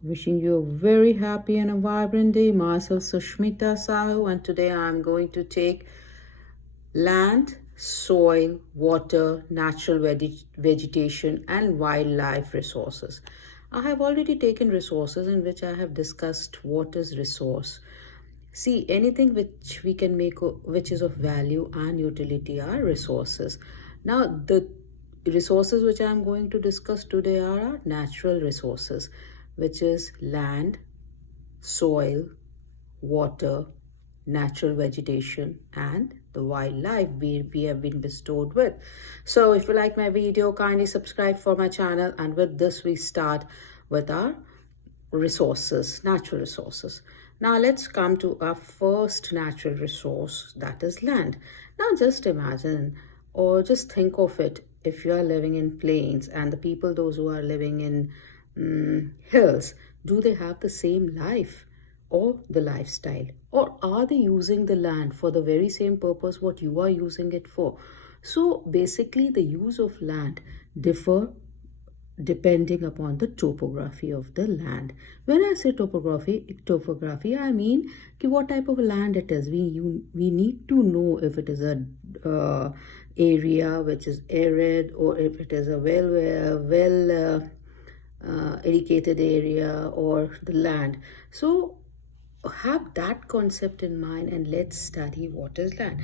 Wishing you a very happy and a vibrant day. Myself Sushmita Sahu, and today I'm going to take land, soil, water, natural vegetation, and wildlife resources. I have already taken resources in which I have discussed what is resource. See, anything which we can make which is of value and utility are resources. Now, the resources which I am going to discuss today are our natural resources, which is land, soil, water, natural vegetation, and the wildlife we have been bestowed with. So if you like my video, kindly subscribe for my channel, and with this we start with our resources, natural resources. Now let's come to our first natural resource, that is land. Now just imagine or just think of it, if you are living in plains and the people, those who are living in hills, do they have the same life or the lifestyle, or are they using the land for the very same purpose what you are using it for? So basically the use of land differ depending upon the topography of the land. When I say topography, I mean what type of land it is. We need to know if it is a area which is arid, or if it is a well irrigated area, or the land. So have that concept in mind and let's study what is land.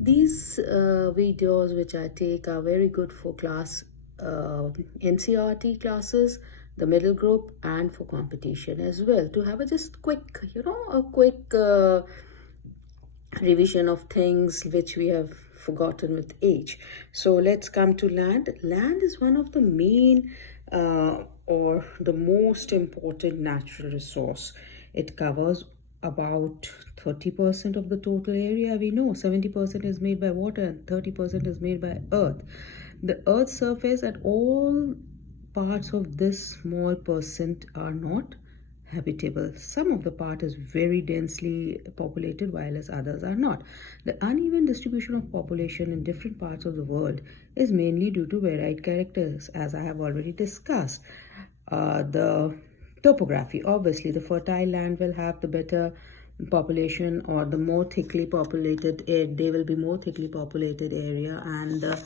These videos which I take are very good for class NCERT classes, the middle group, and for competition as well, to have a just quick, a quick revision of things which we have forgotten with age. So let's come to land. Land is one of the main or the most important natural resource. It covers about 30% of the total area. We know 70% is made by water and 30% is made by earth. The earth's surface at all parts of this small percent are not habitable. Some of the part is very densely populated, while as others are not. The uneven distribution of population in different parts of the world is mainly due to varied characters, as I have already discussed. The topography, obviously the fertile land will have the better population, or the more thickly populated, they will be more thickly populated area, and the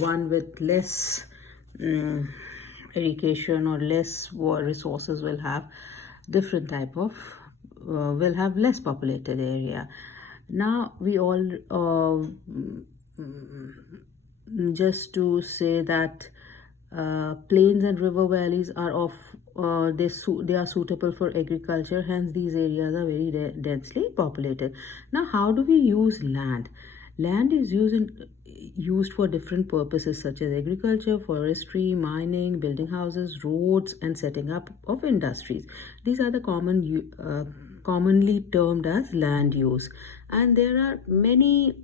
one with less irrigation or less resources will have different type of will have less populated area. Now we all just to say that plains and river valleys are of they are suitable for agriculture, hence these areas are very densely populated. Now how do we use land? Land is used for different purposes such as agriculture, forestry, mining, building houses, roads, and setting up of industries. These are the commonly termed as land use, and there are many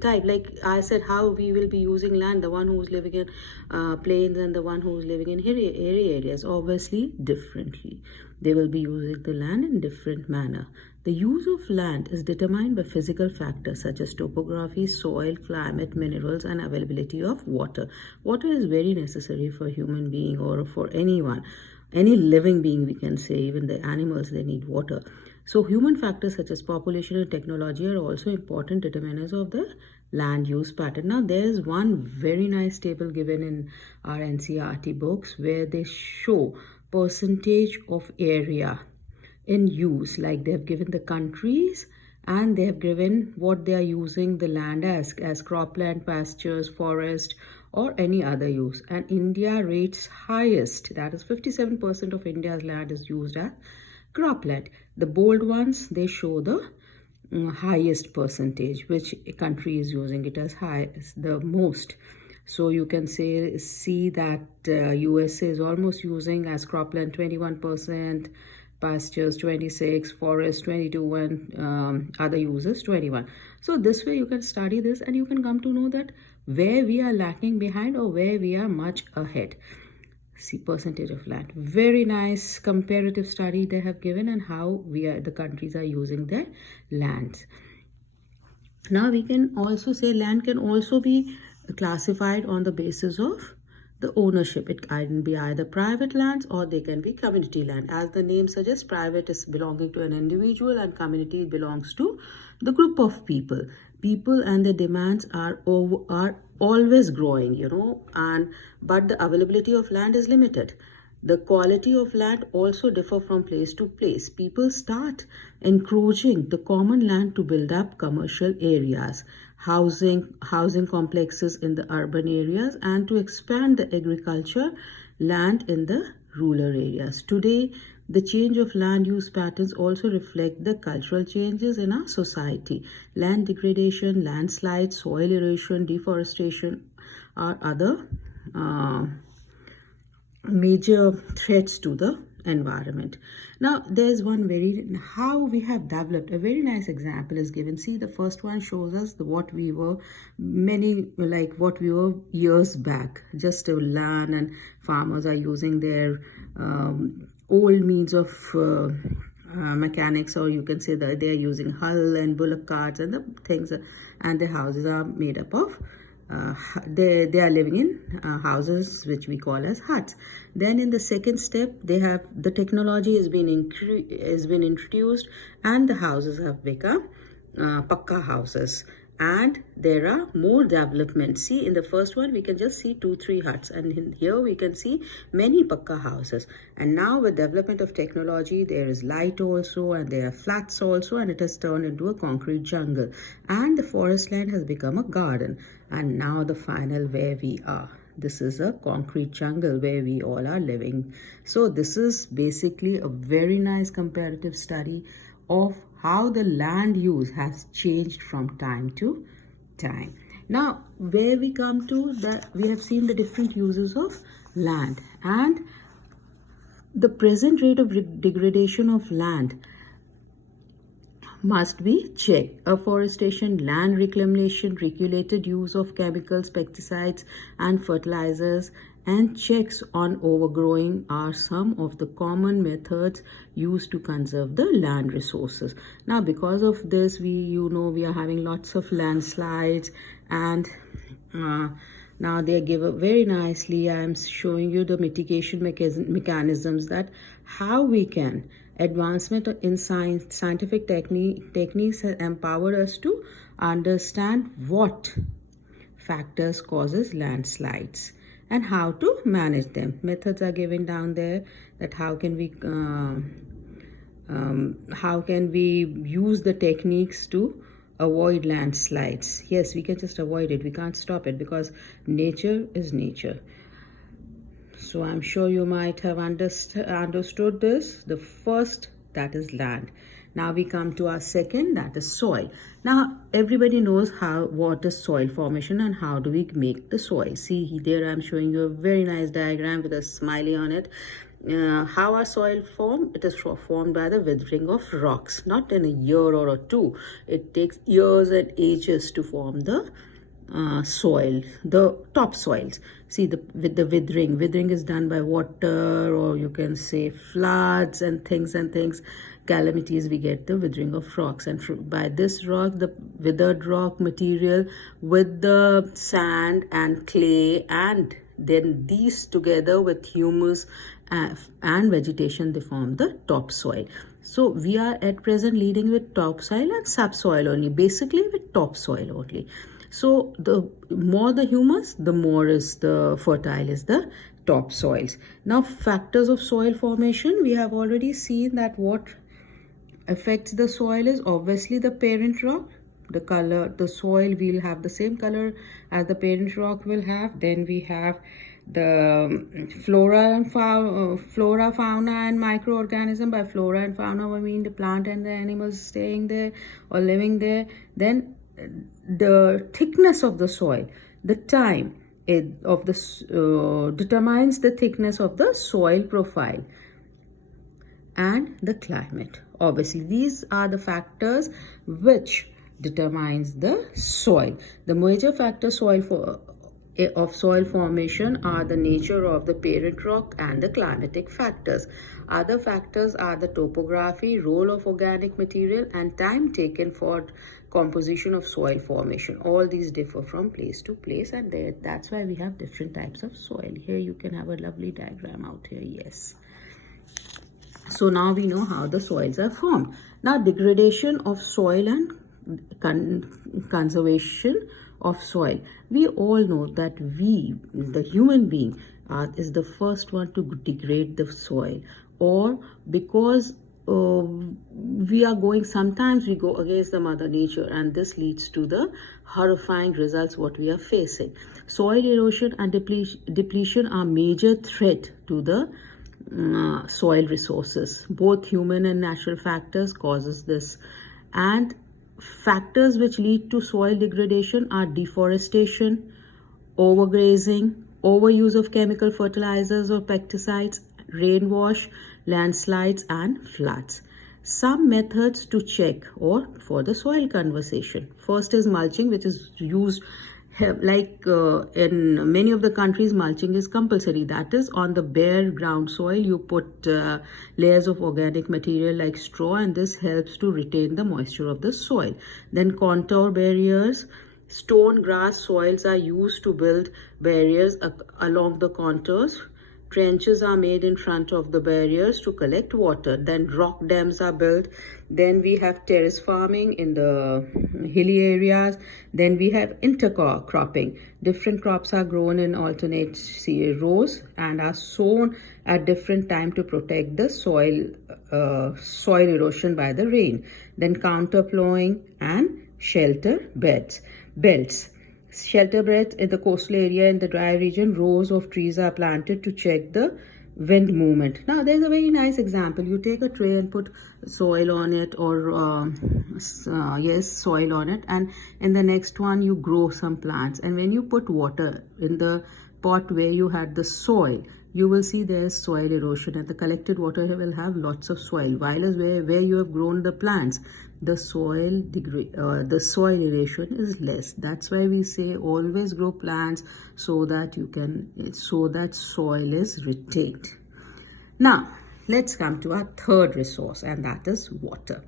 type. Like I said, how we will be using land, the one who's living in plains and the one who's living in hilly areas, obviously differently. They will be using the land in different manner. The use of land is determined by physical factors such as topography, soil, climate, minerals, and availability of water. Water is very necessary for human being, or for anyone, any living being, we can say. Even the animals, they need water. So human factors such as population and technology are also important determinants of the land use pattern. Now there is one very nice table given in our NCERT books where they show percentage of area in use, like they have given the countries and they have given what they are using the land as cropland, pastures, forest, or any other use. And India rates highest, that is 57% of India's land is used as cropland. The bold ones, they show the highest percentage, which country is using it as high as the most. So you can see that USA is almost using as cropland 21%, pastures 26, forest 22, and other uses 21. So this way you can study this and you can come to know that where we are lacking behind or where we are much ahead. See, percentage of land, very nice comparative study they have given, and how the countries are using their lands. Now we can also say land can also be classified on the basis of the ownership. It can be either private lands or they can be community land. As the name suggests, private is belonging to an individual and community belongs to the group of people. People and their demands are always growing, but the availability of land is limited. The quality of land also differ from place to place. People start encroaching the common land to build up commercial areas, housing complexes in the urban areas, and to expand the agriculture land in the rural areas. Today, the change of land use patterns also reflect the cultural changes in our society. Land degradation, landslides, soil erosion, deforestation are other major threats to the environment. Now there's how we have developed. A very nice example is given. See, the first one shows us what we were years back. Just a land, and farmers are using their old means of mechanics, or you can say that they are using hull and bullock carts and the things, and the houses are made up of they are living in houses which we call as huts. Then in the second step, the technology has been introduced, and the houses have become pakka houses, and there are more development. See, in the first one we can just see 2-3 huts, and here we can see many pakka houses. And now with development of technology, there is light also, and there are flats also, and it has turned into a concrete jungle, and the forest land has become a garden. And now the final where we are, this is a concrete jungle where we all are living. So this is basically a very nice comparative study of how the land use has changed from time to time. Now, where we come to that, we have seen the different uses of land, and the present rate of degradation of land must be checked. Afforestation, land reclamation, regulated use of chemicals, pesticides, and fertilizers, and checks on overgrowing are some of the common methods used to conserve the land resources. Now, because of this, we are having lots of landslides, and now they give it very nicely. I am showing you the mitigation mechanisms, that how we can advancement in scientific techniques have empowered us to understand what factors causes landslides and how to manage them. Methods are given down there, that how can we use the techniques to avoid landslides. Yes, we can just avoid it. We can't stop it, because nature is nature. So I'm sure you might have understood this. The first, that is land. Now we come to our second, that is soil. Now everybody knows what is soil formation and how do we make the soil. See, there I'm showing you a very nice diagram with a smiley on it. How are soil formed? It is formed by the withering of rocks, not in a year or two. It takes years and ages to form the soil, the topsoils. See, with the withering is done by water, or you can say floods and things, calamities. We get the withering of rocks, and by this rock, the withered rock material with the sand and clay, and then these together with humus and vegetation, they form the topsoil. So we are at present leading with topsoil and subsoil only, basically with topsoil only. So the more the humus, the more is the fertile is the topsoils. Now, factors of soil formation, we have already seen that what affects the soil is obviously the parent rock. The color, the soil will have the same color as the parent rock will have. Then we have the flora, fauna, and microorganism. By flora and fauna, we mean the plant and the animals staying there or living there. Then the thickness of the soil, the time of the determines the thickness of the soil profile, and the climate. Obviously, these are the factors which determines the soil. The major factors of soil formation are the nature of the parent rock and the climatic factors. Other factors are the topography, role of organic material, and time taken for composition of soil formation. All these differ from place to place, and that's why we have different types of soil. Here you can have a lovely diagram out here. Yes. So now we know how the soils are formed. Now, degradation of soil and conservation of soil. We all know that we, the human being, is the first one to degrade the soil, or because sometimes we go against the mother nature, and this leads to the horrifying results what we are facing. Soil erosion and depletion are major threat to the soil resources. Both human and natural factors causes this, and factors which lead to soil degradation are deforestation, overgrazing, overuse of chemical fertilizers or pesticides, rainwash, landslides, and floods. Some methods to check or for the soil conservation. First is mulching, which is used in many of the countries. Mulching is compulsory. That is, on the bare ground soil you put layers of organic material like straw, and this helps to retain the moisture of the soil. Then contour barriers. Stone, grass, soils are used to build barriers along the contours. Trenches are made in front of the barriers to collect water. Then rock dams are built. Then we have terrace farming in the hilly areas. Then we have intercropping. Different crops are grown in alternate rows and are sown at different time to protect the soil erosion by the rain. Then counterplowing and shelter belts. Shelter beds in the coastal area. In the dry region, rows of trees are planted to check the wind movement. Now, there's a very nice example. You take a tray and put soil on it, or soil on it, and in the next one you grow some plants. And when you put water in the pot where you had the soil, you will see there is soil erosion, and the collected water will have lots of soil. While where you have grown the plants, the soil erosion is less. That's why we say always grow plants so that soil is retained. Now, let's come to our third resource, and that is water.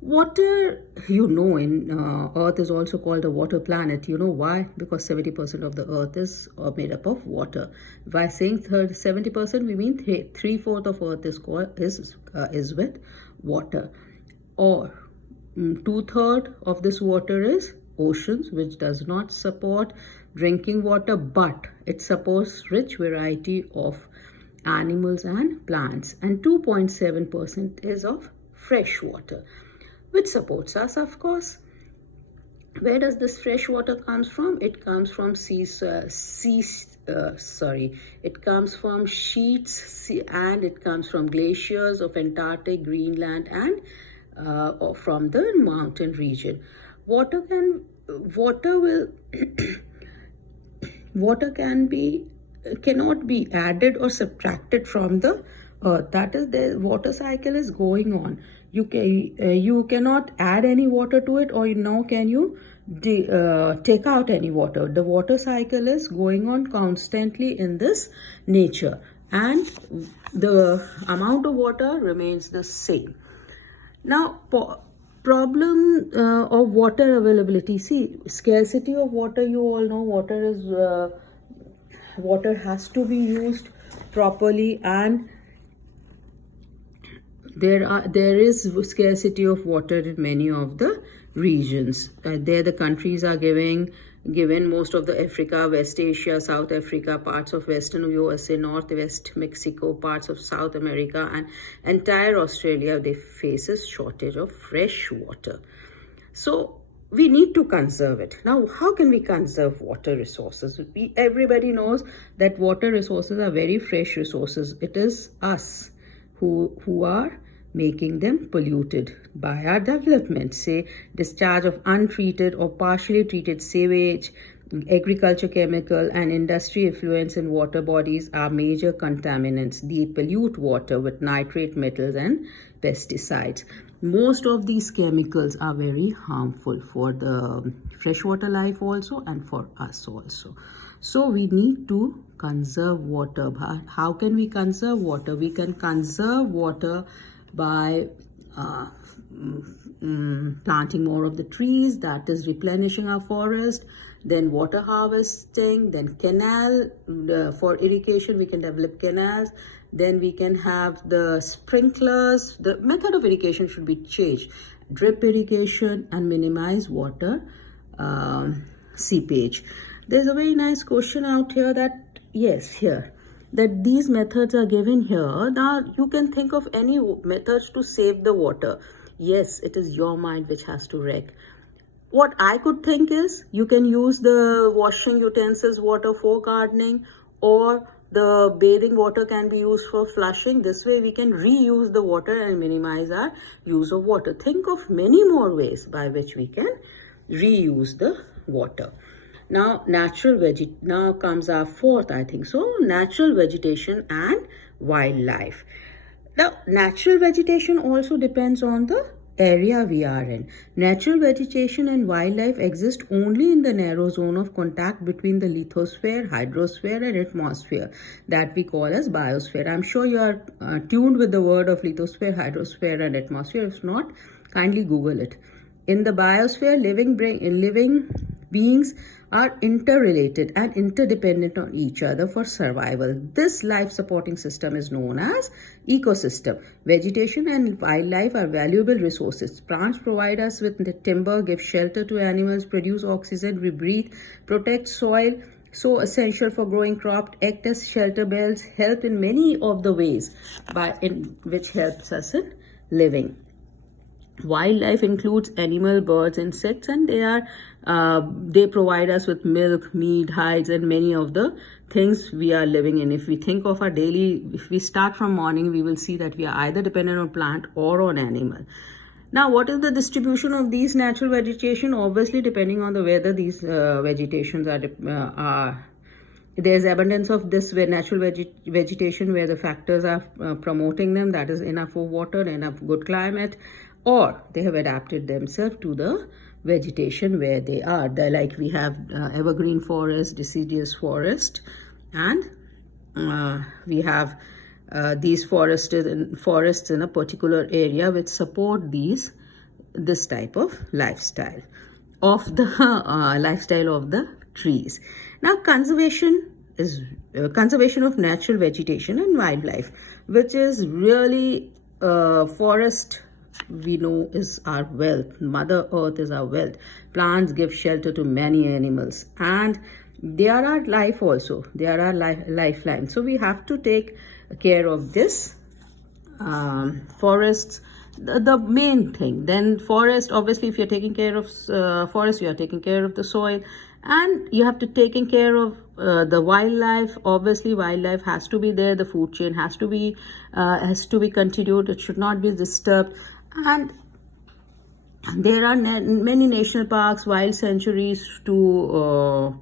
Water, in Earth is also called a water planet. You know why? Because 70% of the Earth is made up of water. By saying 70%, we mean 3/4 of Earth is with water. Or 2/3 of this water is oceans, which does not support drinking water, but it supports rich variety of animals and plants. And 2.7% is of fresh water, which supports us, of course. Where does this fresh water comes from? It comes from it comes from sheets, and it comes from glaciers of Antarctic, Greenland, and from the mountain region. Water cannot be added or subtracted from the earth. That is, the water cycle is going on. You cannot add any water to it, or nor can you take out any water. The water cycle is going on constantly in this nature, and the amount of water remains the same. Now, problem of water availability. See, scarcity of water, you all know water has to be used properly, and there is scarcity of water in many of the regions. There the countries are given most of the Africa, West Asia, South Africa, parts of Western USA, Northwest Mexico, parts of South America, and entire Australia. They face a shortage of fresh water. So we need to conserve it. Now, how can we conserve water resources? Everybody knows that water resources are very fresh resources. It is us who are making them polluted by our development. Say, discharge of untreated or partially treated sewage, agriculture chemical, and industry effluents in water bodies are major contaminants. They pollute water with nitrate metals and pesticides. Most of these chemicals are very harmful for the freshwater life also, and for us also. So we need to conserve water. How can we conserve water? We can conserve water by planting more of the trees, that is replenishing our forest, then water harvesting, then canal, for irrigation we can develop canals, then we can have the sprinklers. The method of irrigation should be changed, drip irrigation, and minimize water seepage. There's a very nice question out here that, yes, here, that these methods are given here. Now you can think of any methods to save the water. Yes, it is your mind which has to wreck. What I could think is, you can use the washing utensils water for gardening, or the bathing water can be used for flushing. This way we can reuse the water and minimize our use of water. Think of many more ways by which we can reuse the water. Now, now comes our fourth, I think so, natural vegetation and wildlife. Now, natural vegetation also depends on the area we are in. Natural vegetation and wildlife exist only in the narrow zone of contact between the lithosphere, hydrosphere, and atmosphere, that we call as biosphere. I'm sure you are tuned with the word of lithosphere, hydrosphere, and atmosphere. If not, kindly Google it. In the biosphere, living beings are interrelated and interdependent on each other for survival. This life-supporting system is known as ecosystem. Vegetation and wildlife are valuable resources. Plants provide us with the timber, give shelter to animals, produce oxygen we breathe, protect soil, so essential for growing crops, act as shelter belts, help in many of the ways which helps us in living. Wildlife includes animal, birds, insects, and they provide us with milk, meat, hides, and many of the things we are living in. If we think of our daily, if we start from morning, we will see that we are either dependent on plant or on animal. Now, what is the distribution of these natural vegetation? Obviously, depending on the weather, these vegetations are there's abundance of this natural vegetation where the factors are promoting them, that is enough of water, enough good climate, or they have adapted themselves to the vegetation where they are. Like we have evergreen forest, deciduous forest, and we have these forests in a particular area which support this type of lifestyle of the lifestyle of the trees. Now, conservation of natural vegetation and wildlife, which is really forest, we know, is our wealth. Mother Earth is our wealth. Plants give shelter to many animals, and they are our life also. They are our lifeline. So we have to take care of this forests, the main thing. Then forest, obviously, if you're taking care of forest, you are taking care of the soil, and you have to taking care of the wildlife. Obviously, wildlife has to be there. The food chain has to be continued. It should not be disturbed. And there are many national parks, wild sanctuaries to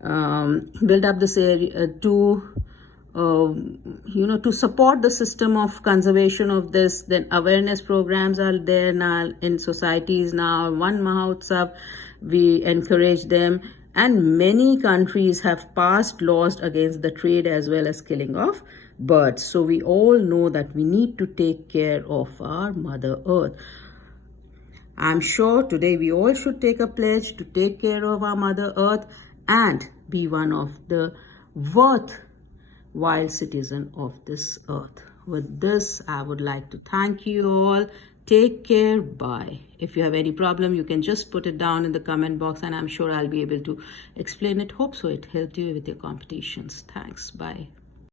build up this area, to support the system of conservation of this. Then awareness programs are there now in societies now. One Mahotsav, we encourage them, and many countries have passed laws against the trade as well as killing of birds. So we all know that we need to take care of our Mother Earth. I'm sure today we all should take a pledge to take care of our Mother Earth and be one of the worthwhile citizen of this earth. With this, I would like to thank you all. Take care. Bye. If you have any problem, you can just put it down in the comment box, and I'm sure I'll be able to explain it. Hope so it helped you with your competitions. Thanks. Bye.